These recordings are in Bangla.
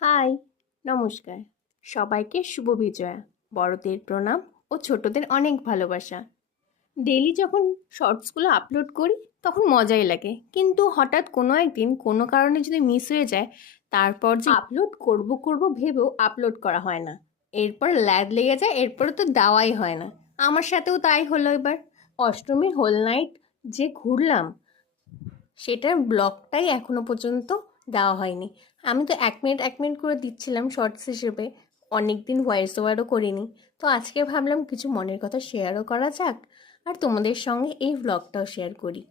হাই, নমস্কার। সবাইকে শুভ বিজয়া। বড়দের প্রণাম ও ছোটদের অনেক ভালোবাসা। ডেইলি যখন শর্টসগুলো আপলোড করি তখন মজাই লাগে, কিন্তু হঠাৎ কোনো একদিন কোনো কারণে যদি মিস হয়ে যায়, তারপর যে আপলোড করব ভেবেও আপলোড করা হয় না। এরপর ল্যাদ লেগে যায়, এরপরে তো দেওয়াই হয় না। আমার সাথেও তাই হলো এবার। অষ্টমীর হোল নাইট যে ঘুরলাম, সেটার ব্লগটাই এখনো পর্যন্ত দেওয়া হয়নি। আমি তো 1 মিনিট করে দিচ্ছিলাম শর্টস হিসেবে, অনেক দিন ভয়েস ওভারও করিনি। তো আজকে ভাবলাম কিছু মনের কথা শেয়ারও করা যাক, আর তোমাদের সঙ্গে এই ব্লগটাও শেয়ার করি।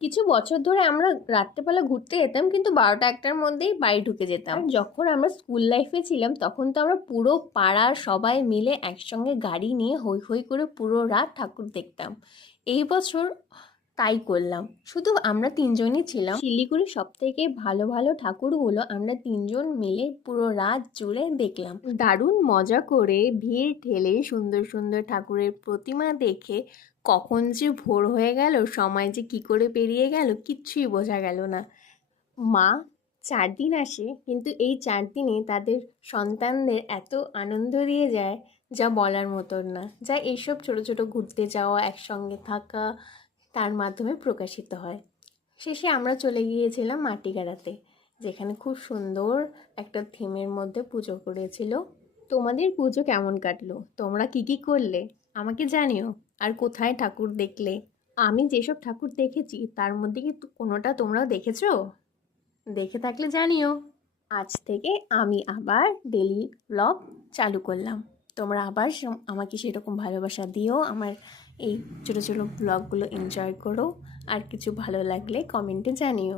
কিছু বছর ধরে আমরা রাত্রেবেলা ঘুরতে যেতাম, কিন্তু 12টা-1টার মধ্যেই বাড়ি ঢুকে যেতাম। আর যখন আমরা স্কুল লাইফে ছিলাম তখন তো আমরা পুরো পাড়ার সবাই মিলে একসঙ্গে গাড়ি নিয়ে হৈ হৈ করে পুরো রাত ঠাকুর দেখতাম। এই বছর তাই করলাম। শুধু আমরা তিনজনই ছিলাম। শিলিগুড়ির সব থেকে ভালো ভালো ঠাকুরগুলো আমরা তিনজন মিলে পুরো রাত জুড়ে দেখলাম। দারুণ মজা করে ভিড় ঠেলে সুন্দর সুন্দর ঠাকুরের প্রতিমা দেখে কখন যে ভোর হয়ে গেল, সময় যে কি করে পেরিয়ে গেল কিচ্ছুই বোঝা গেল না। মা 4 দিন আসে, কিন্তু এই 4 দিনে তাদের সন্তানদের এত আনন্দ দিয়ে যায় যা বলার মতন না। যা এইসব ছোট ছোট ঘুরতে যাওয়া, একসঙ্গে থাকা, তার মাধ্যমে প্রকাশিত হয়। শেষে আমরা চলে গিয়েছিলাম মাটিগাড়াতে, যেখানে খুব সুন্দর একটা থিমের মধ্যে পুজো করেছিল। তোমাদের পুজো কেমন কাটলো? তোমরা কি কি করলে আমাকে জানিও। আর কোথায় ঠাকুর দেখলে? আমি যেসব ঠাকুর দেখেছি তার মধ্যে কি কোনোটা তোমরাও দেখেছো? দেখে থাকলে জানিও। আজ থেকে আমি আবার ডেলি ব্লগ চালু করলাম। তোমরা আবার আমাকে সেরকম ভালোবাসা দিও, আমার এই ছোটো ছোটো ব্লগগুলো এনজয় করো, আর কিছু ভালো লাগলে কমেন্টে জানিও।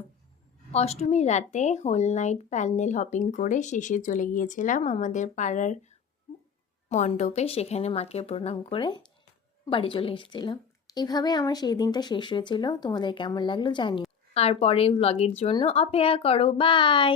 অষ্টমীর রাতে হোল নাইট প্যান্ডেল হপিং করে শেষে চলে গিয়েছিলাম আমাদের পাড়ার মণ্ডপে, সেখানে মাকে প্রণাম করে বাড়ি চলে এসেছিলাম। এইভাবে আমার সেই দিনটা শেষ হয়েছিল। তোমাদের কেমন লাগলো জানিও, আর পরের ব্লগের জন্য অপেক্ষা করো। বাই।